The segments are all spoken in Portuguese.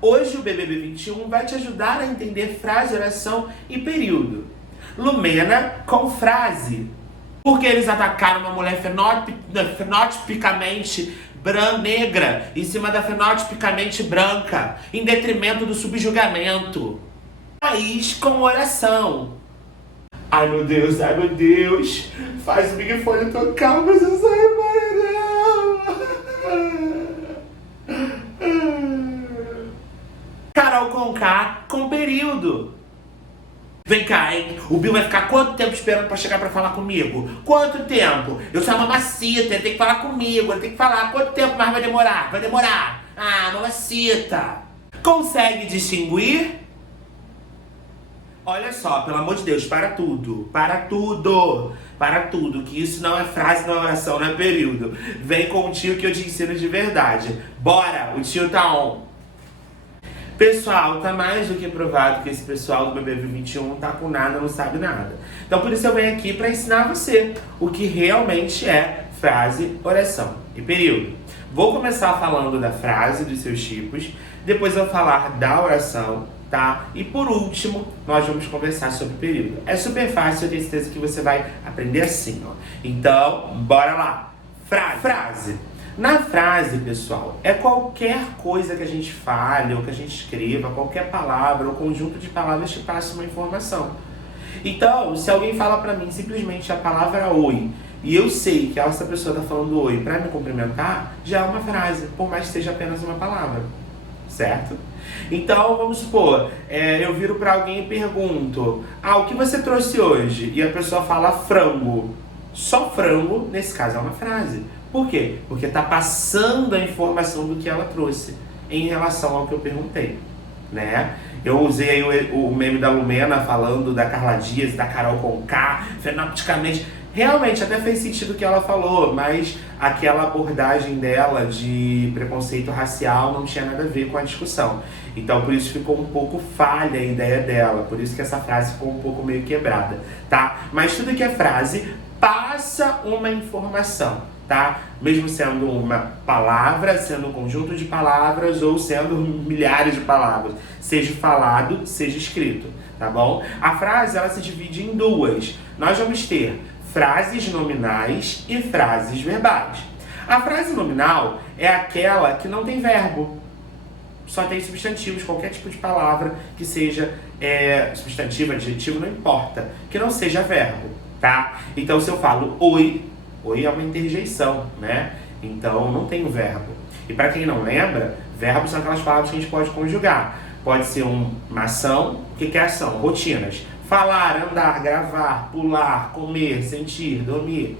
Hoje o BBB 21 vai te ajudar a entender frase, oração e período. Lumena com frase. Porque eles atacaram uma mulher fenotipicamente negra em cima da fenotipicamente branca, em detrimento do subjugamento. País com oração. Ai meu Deus, faz o Big Fone tocar, mas eu saio não. Carol Conká com período. Vem cá, hein? O Bill vai ficar quanto tempo esperando pra chegar pra falar comigo? Quanto tempo? Eu sou uma mamacita, ele tem que falar comigo, ele tem que falar. Quanto tempo mais vai demorar? Vai demorar. Ah, mamacita. Consegue distinguir? Olha só, pelo amor de Deus, para tudo. Para tudo. Para tudo. Que isso não é frase, não é oração, não é período. Vem com o tio que eu te ensino de verdade. Bora, o tio tá on. Pessoal, tá mais do que provado que esse pessoal do BBB 21 tá com nada, não sabe nada. Então por isso eu venho aqui para ensinar você o que realmente é frase, oração e período. Vou começar falando da frase, dos seus tipos, depois eu vou falar da oração, tá? E por último, nós vamos conversar sobre o período. É super fácil, eu tenho certeza que você vai aprender assim, ó. Então, bora lá! Frase. Na frase, pessoal, é qualquer coisa que a gente fale ou que a gente escreva, qualquer palavra ou conjunto de palavras que passe uma informação. Então, se alguém fala pra mim simplesmente a palavra oi, e eu sei que essa pessoa tá falando oi pra me cumprimentar, já é uma frase, por mais que seja apenas uma palavra, certo? Então, vamos supor, eu viro pra alguém e pergunto, o que você trouxe hoje? E a pessoa fala frango. Só frango, nesse caso, é uma frase. Por quê? Porque está passando a informação do que ela trouxe em relação ao que eu perguntei, né? Eu usei aí o meme da Lumena falando da Carla Dias e da Carol Conká, fenotipicamente. Realmente até fez sentido o que ela falou, mas aquela abordagem dela de preconceito racial não tinha nada a ver com a discussão. Então por isso ficou um pouco falha a ideia dela, por isso que essa frase ficou um pouco meio quebrada, tá? Mas tudo que é frase passa uma informação, tá? Mesmo sendo uma palavra, sendo um conjunto de palavras ou sendo milhares de palavras, seja falado, seja escrito, tá bom? A frase, ela se divide em duas. Nós vamos ter frases nominais e frases verbais. A frase nominal é aquela que não tem verbo, só tem substantivos, qualquer tipo de palavra que seja substantivo, adjetivo, não importa, que não seja verbo, tá? Então se eu falo oi é uma interjeição, né? Então não tem o verbo. E para quem não lembra, verbos são aquelas palavras que a gente pode conjugar. Pode ser uma ação. O que é ação? Rotinas. Falar, andar, gravar, pular, comer, sentir, dormir.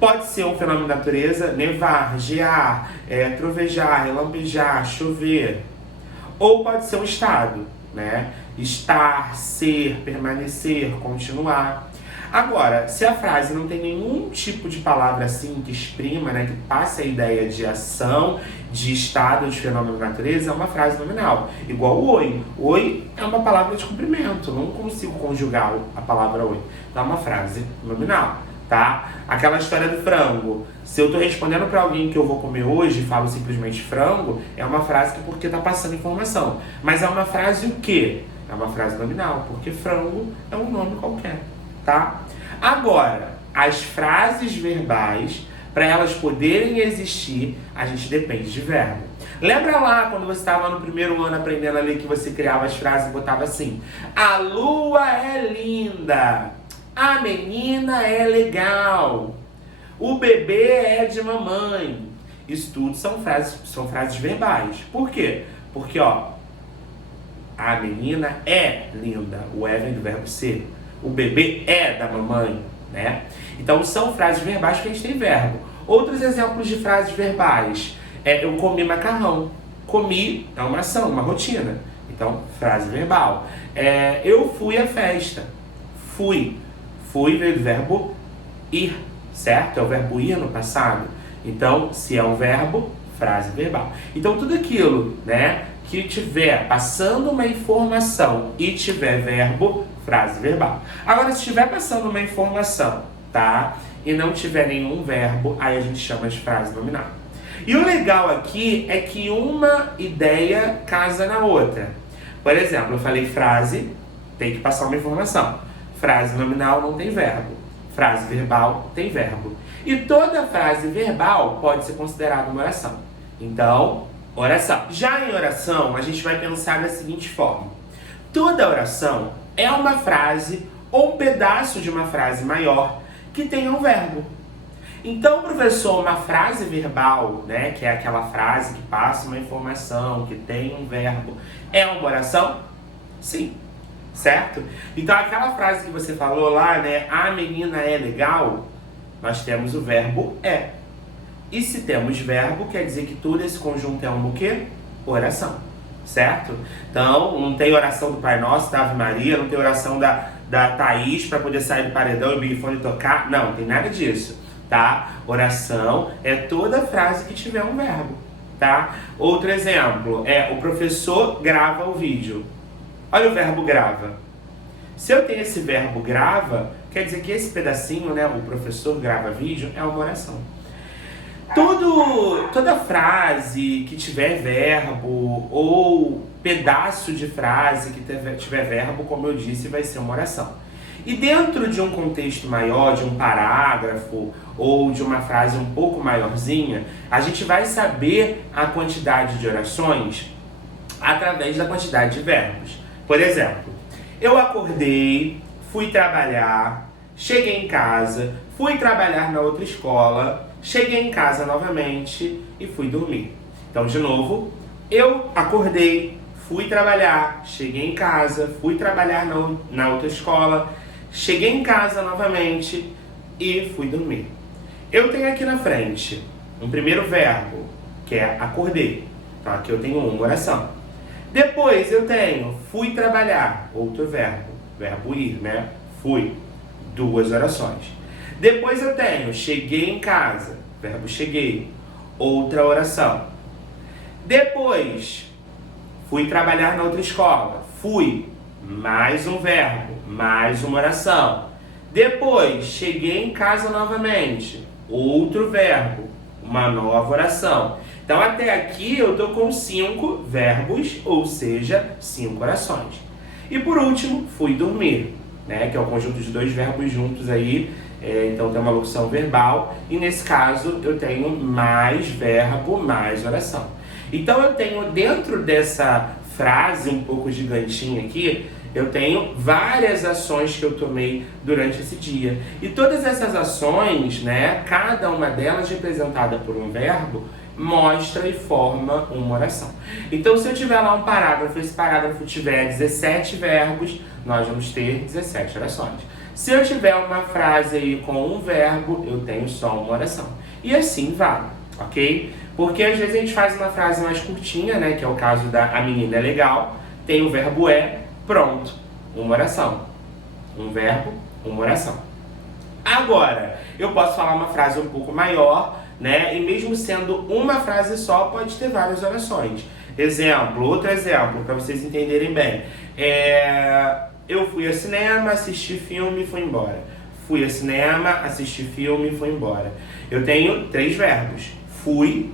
Pode ser um fenômeno da natureza, nevar, gear, trovejar, relampejar, chover. Ou pode ser um estado, né? Estar, ser, permanecer, continuar. Agora, se a frase não tem nenhum tipo de palavra assim que exprima, né, que passe a ideia de ação, de estado, de fenômeno da natureza, é uma frase nominal. Igual o oi. Oi é uma palavra de cumprimento, não consigo conjugar a palavra oi. Então é uma frase nominal, tá? Aquela história do frango. Se eu estou respondendo para alguém que eu vou comer hoje e falo simplesmente frango, é uma frase que porque está passando informação. Mas é uma frase o quê? É uma frase nominal, porque frango é um nome qualquer. Tá? Agora, as frases verbais, para elas poderem existir, a gente depende de verbo. Lembra lá quando você estava no primeiro ano aprendendo a ler que você criava as frases e botava assim: a lua é linda, a menina é legal, o bebê é de mamãe. Isso tudo são frases verbais. Por quê? Porque a menina é linda, o vem do verbo ser. O bebê é da mamãe, né? Então são frases verbais que a gente tem verbo. Outros exemplos de frases verbais. Eu comi macarrão. Comi é uma ação, uma rotina. Então, frase verbal. Eu fui à festa. Fui. Fui veio do verbo ir, certo? É o verbo ir no passado. Então, se é um verbo, frase verbal. Então, tudo aquilo, né, que tiver passando uma informação e tiver verbo, frase verbal. Agora, se estiver passando uma informação, tá? E não tiver nenhum verbo, aí a gente chama de frase nominal. E o legal aqui é que uma ideia casa na outra. Por exemplo, eu falei frase, tem que passar uma informação. Frase nominal não tem verbo. Frase verbal tem verbo. E toda frase verbal pode ser considerada uma oração. Então, oração. Já em oração, a gente vai pensar da seguinte forma. Toda oração é uma frase ou um pedaço de uma frase maior que tenha um verbo. Então, professor, uma frase verbal, né, que é aquela frase que passa uma informação, que tem um verbo, é uma oração? Sim. Certo? Então, aquela frase que você falou lá, né, a menina é legal, nós temos o verbo é. E se temos verbo, quer dizer que todo esse conjunto é o quê? Oração. Certo? Então, não tem oração do Pai Nosso, da Ave Maria, não tem oração da Thaís para poder sair do paredão e o Big Fone tocar. Não tem nada disso, tá? Oração é toda frase que tiver um verbo, tá? Outro exemplo é o professor grava o vídeo. Olha o verbo grava. Se eu tenho esse verbo grava, quer dizer que esse pedacinho, né, o professor grava vídeo, é uma oração. Toda frase que tiver verbo ou pedaço de frase que tiver verbo, como eu disse, vai ser uma oração. E dentro de um contexto maior, de um parágrafo ou de uma frase um pouco maiorzinha, a gente vai saber a quantidade de orações através da quantidade de verbos. Por exemplo, eu acordei, fui trabalhar, cheguei em casa, fui trabalhar na outra escola, cheguei em casa novamente e fui dormir. Então, de novo, eu acordei, fui trabalhar, cheguei em casa, fui trabalhar na outra escola, cheguei em casa novamente e fui dormir. Eu tenho aqui na frente um primeiro verbo, que é acordei. Então, aqui eu tenho uma oração. Depois eu tenho fui trabalhar, outro verbo ir, né? Fui, duas orações. Depois eu tenho cheguei em casa, verbo cheguei, outra oração. Depois fui trabalhar na outra escola, fui, mais um verbo, mais uma oração. Depois cheguei em casa novamente, outro verbo, uma nova oração. Então, até aqui eu estou com 5 verbos, ou seja, 5 orações. E por último, fui dormir, né? Que é o conjunto de 2 verbos juntos aí. Então, tem uma locução verbal. E nesse caso, eu tenho mais verbo, mais oração. Então, eu tenho dentro dessa frase um pouco gigantinha aqui, eu tenho várias ações que eu tomei durante esse dia. E todas essas ações, né? Cada uma delas representada por um verbo, mostra e forma uma oração. Então, se eu tiver lá um parágrafo, esse parágrafo tiver 17 verbos, nós vamos ter 17 orações. Se eu tiver uma frase aí com um verbo, eu tenho só uma oração. E assim vai, ok? Porque às vezes a gente faz uma frase mais curtinha, né? Que é o caso da a menina é legal, tem o verbo é, pronto, uma oração. Um verbo, uma oração. Agora, eu posso falar uma frase um pouco maior, né? E mesmo sendo uma frase só, pode ter várias orações. Outro exemplo, para vocês entenderem bem. Eu fui ao cinema, assisti filme e fui embora. Fui ao cinema, assisti filme e fui embora. Eu tenho 3 verbos. Fui,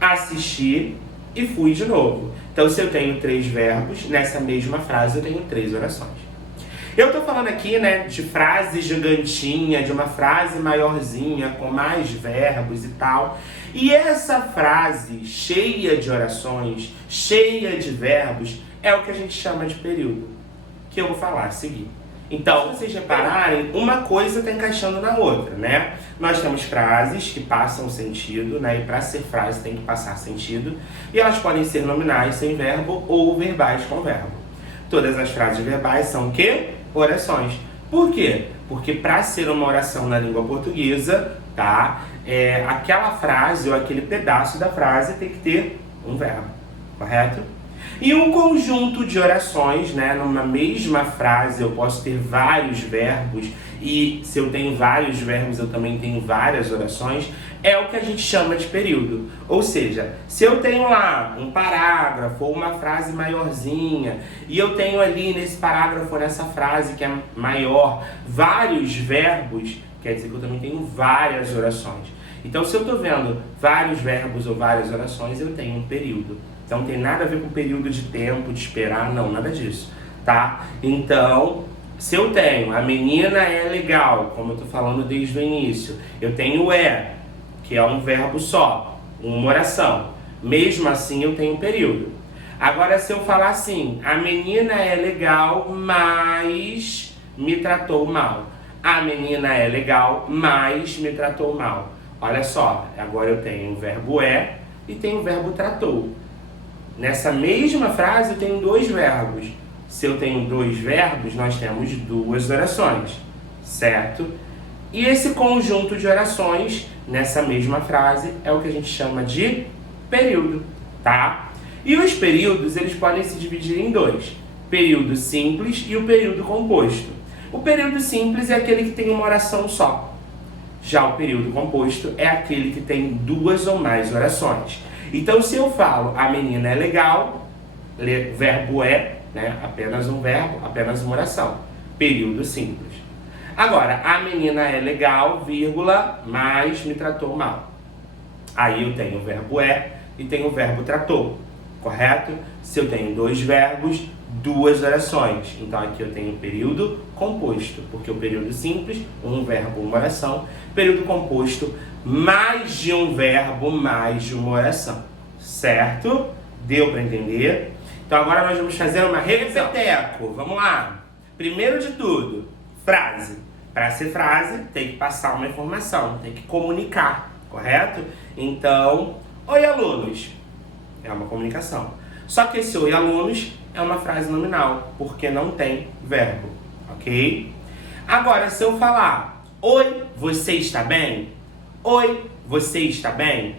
assisti e fui de novo. Então, se eu tenho 3 verbos, nessa mesma frase eu tenho 3 orações. Eu tô falando aqui, né, de frase gigantinha, de uma frase maiorzinha, com mais verbos e tal. E essa frase cheia de orações, cheia de verbos, é o que a gente chama de período, que eu vou falar a seguir. Então, se vocês repararem, uma coisa está encaixando na outra, né? Nós temos frases que passam sentido, né? E para ser frase tem que passar sentido. E elas podem ser nominais sem verbo ou verbais com verbo. Todas as frases verbais são o quê? Orações. Por quê? Porque para ser uma oração na língua portuguesa, tá? Aquela frase ou aquele pedaço da frase tem que ter um verbo, correto? E um conjunto de orações, né? Numa mesma frase eu posso ter vários verbos, e se eu tenho vários verbos eu também tenho várias orações, é o que a gente chama de período. Ou seja, se eu tenho lá um parágrafo ou uma frase maiorzinha, e eu tenho ali nesse parágrafo, nessa frase que é maior, vários verbos, quer dizer que eu também tenho várias orações. Então, se eu estou vendo vários verbos ou várias orações, eu tenho um período. Então, não tem nada a ver com período de tempo, de esperar, não, nada disso, tá? Então, se eu tenho a menina é legal, como eu estou falando desde o início, eu tenho o é, que é um verbo só, uma oração. Mesmo assim, eu tenho um período. Agora, se eu falar assim, a menina é legal, mas me tratou mal. A menina é legal, mas me tratou mal. Olha só, agora eu tenho o verbo é e tenho o verbo tratou. Nessa mesma frase eu tenho dois verbos. Se eu tenho dois verbos, nós temos duas orações, certo? E esse conjunto de orações, nessa mesma frase, é o que a gente chama de período, tá? E os períodos, eles podem se dividir em dois. Período simples e o período composto. O período simples é aquele que tem uma oração só. Já o período composto é aquele que tem duas ou mais orações. Então, se eu falo a menina é legal, verbo é, né? Apenas um verbo, apenas uma oração. Período simples. Agora, a menina é legal, vírgula, mas me tratou mal. Aí eu tenho o verbo é e tenho o verbo tratou, correto? Se eu tenho dois verbos, duas orações. Então aqui eu tenho período composto, porque o período simples, um verbo, uma oração. Período composto, mais de um verbo, mais de uma oração. Certo? Deu para entender? Então agora nós vamos fazer uma repeteco. Vamos lá. Primeiro de tudo, frase. Para ser frase, tem que passar uma informação, tem que comunicar, correto? Então, oi alunos, é uma comunicação. Só que esse oi alunos é uma frase nominal, porque não tem verbo, ok? Agora, se eu falar, oi, você está bem? Oi, você está bem?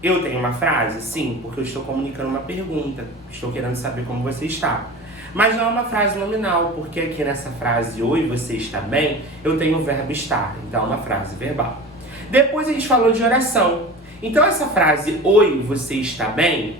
Eu tenho uma frase? Sim, porque eu estou comunicando uma pergunta, estou querendo saber como você está. Mas não é uma frase nominal, porque aqui nessa frase, oi, você está bem? Eu tenho o verbo estar, então é uma frase verbal. Depois a gente falou de oração. Então essa frase, oi, você está bem?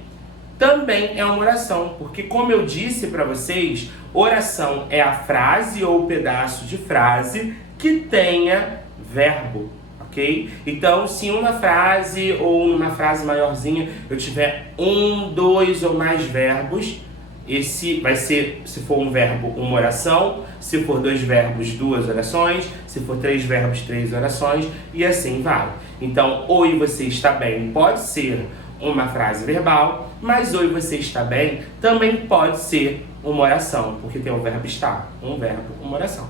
Também é uma oração, porque como eu disse para vocês, oração é a frase ou pedaço de frase que tenha verbo, ok? Então, se uma frase ou uma frase maiorzinha eu tiver um, dois ou mais verbos, esse vai ser, se for um verbo, uma oração, se for dois verbos, duas orações, se for três verbos, três orações, e assim vai. Então, oi, você está bem pode ser uma frase verbal, mas oi, você está bem também pode ser uma oração, porque tem o verbo estar, um verbo, uma oração.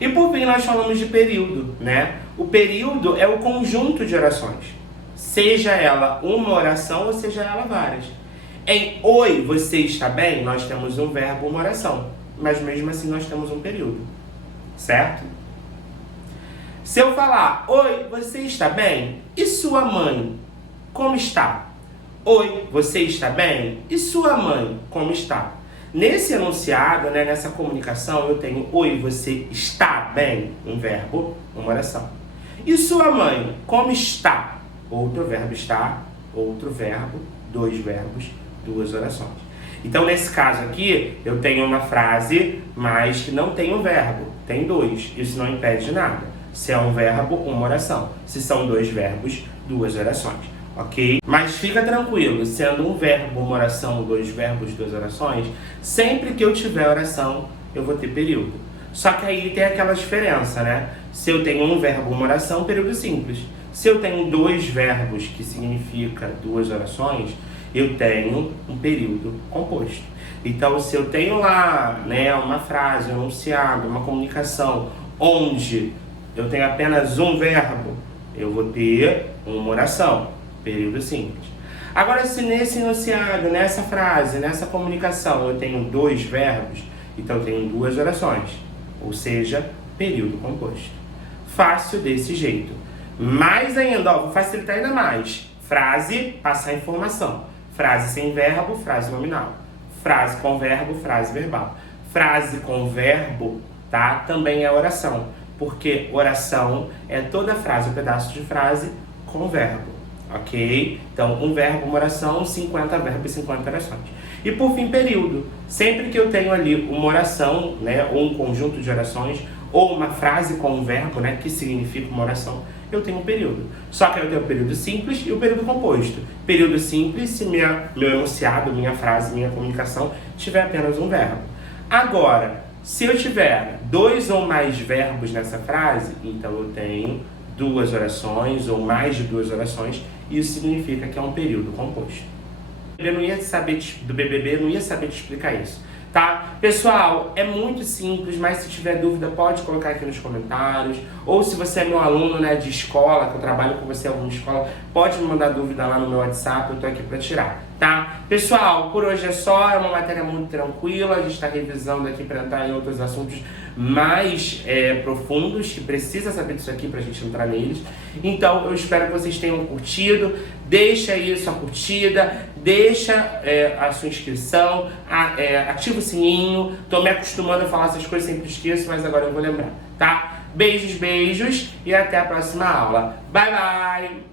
E por fim, nós falamos de período, né? O período é o conjunto de orações, seja ela uma oração ou seja ela várias. Em oi, você está bem, nós temos um verbo, uma oração, mas mesmo assim nós temos um período, certo? Se eu falar, oi, você está bem? E sua mãe, como está? Oi, você está bem? E sua mãe, como está? Nesse enunciado, né, nessa comunicação, eu tenho oi, você está bem? Um verbo, uma oração. E sua mãe, como está? Outro verbo estar, outro verbo, dois verbos, duas orações. Então, nesse caso aqui, eu tenho uma frase, mas que não tem um verbo, tem dois. Isso não impede nada. Se é um verbo, uma oração. Se são dois verbos, duas orações, ok? Mas fica tranquilo, sendo um verbo, uma oração, dois verbos, duas orações, sempre que eu tiver oração, eu vou ter período. Só que aí tem aquela diferença, né? Se eu tenho um verbo, uma oração, período simples. Se eu tenho dois verbos, que significa duas orações, eu tenho um período composto. Então, se eu tenho lá, né, uma frase, um enunciado, uma comunicação, onde eu tenho apenas um verbo, eu vou ter uma oração, período simples. Agora, se nesse enunciado, nessa frase, nessa comunicação, eu tenho dois verbos, então eu tenho duas orações, ou seja, período composto. Fácil desse jeito. Mais ainda, ó, vou facilitar ainda mais. Frase, passar informação. Frase sem verbo, frase nominal. Frase com verbo, frase verbal. Frase com verbo, tá? Também é oração, porque oração é toda frase, um pedaço de frase com verbo, ok? Então, um verbo, uma oração, 50 verbos e 50 orações. E por fim, período. Sempre que eu tenho ali uma oração, né, ou um conjunto de orações, ou uma frase com um verbo, né, que significa uma oração, eu tenho um período. Só que eu tenho o período simples e o período composto. Período simples se meu enunciado, minha frase, minha comunicação tiver apenas um verbo. Agora, se eu tiver 2 ou mais verbos nessa frase, então eu tenho 2 orações ou mais de 2 orações, isso significa que é um período composto. Do BBB não ia saber te explicar isso, tá? Pessoal, é muito simples, mas se tiver dúvida pode colocar aqui nos comentários, ou se você é meu aluno, né, de escola, que eu trabalho com você em alguma escola, pode me mandar dúvida lá no meu WhatsApp, eu tô aqui pra tirar, tá? Pessoal, por hoje é só, é uma matéria muito tranquila, a gente tá revisando aqui pra entrar em outros assuntos mais profundos, que precisa saber disso aqui pra gente entrar neles. Então, eu espero que vocês tenham curtido, deixa aí sua curtida, deixa a sua inscrição, ativa o sininho. Tô me acostumando a falar essas coisas, sempre esqueço, mas agora eu vou lembrar, tá? Beijos, beijos e até a próxima aula. Bye, bye!